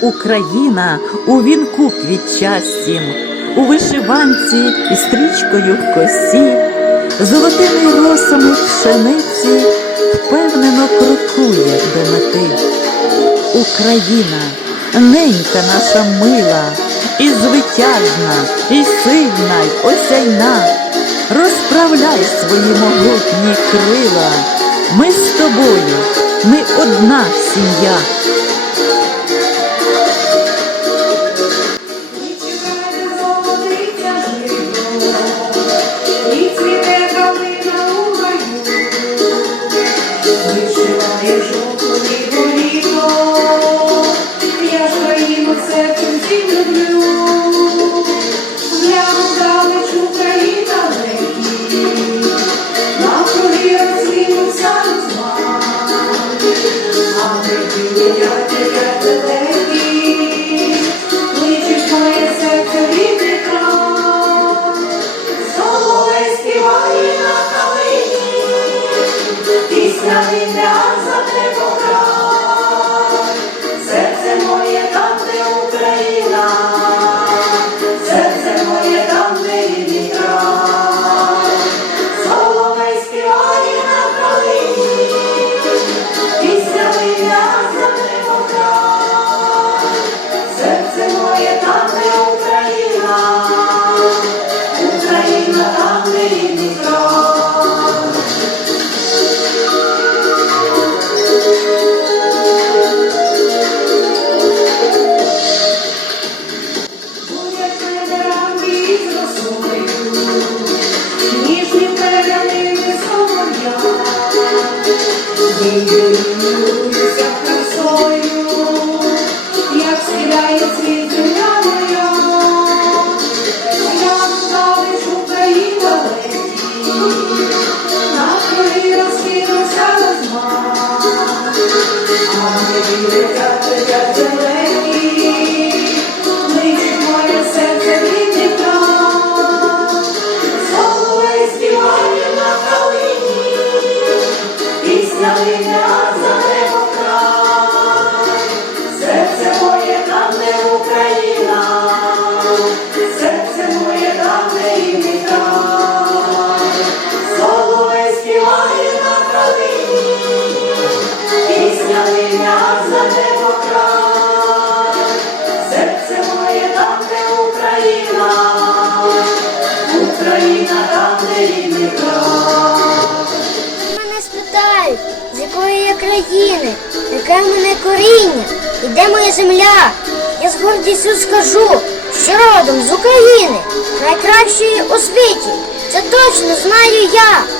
Україна у вінку квітчастім, у вишиванці і стрічкою в косі, золотими росами пшениці впевнено крокує до мети. Україна, ненька наша мила, і звитяжна, і сильна, й осяйна. Розправляй свої могутні крила. Ми з тобою, ми одна сім'я. Thank you. Пісня линя за небо. України, яке в мене коріння, і де моя земля. Я з гордістю скажу, що родом з України найкращої у світі. Це точно знаю я.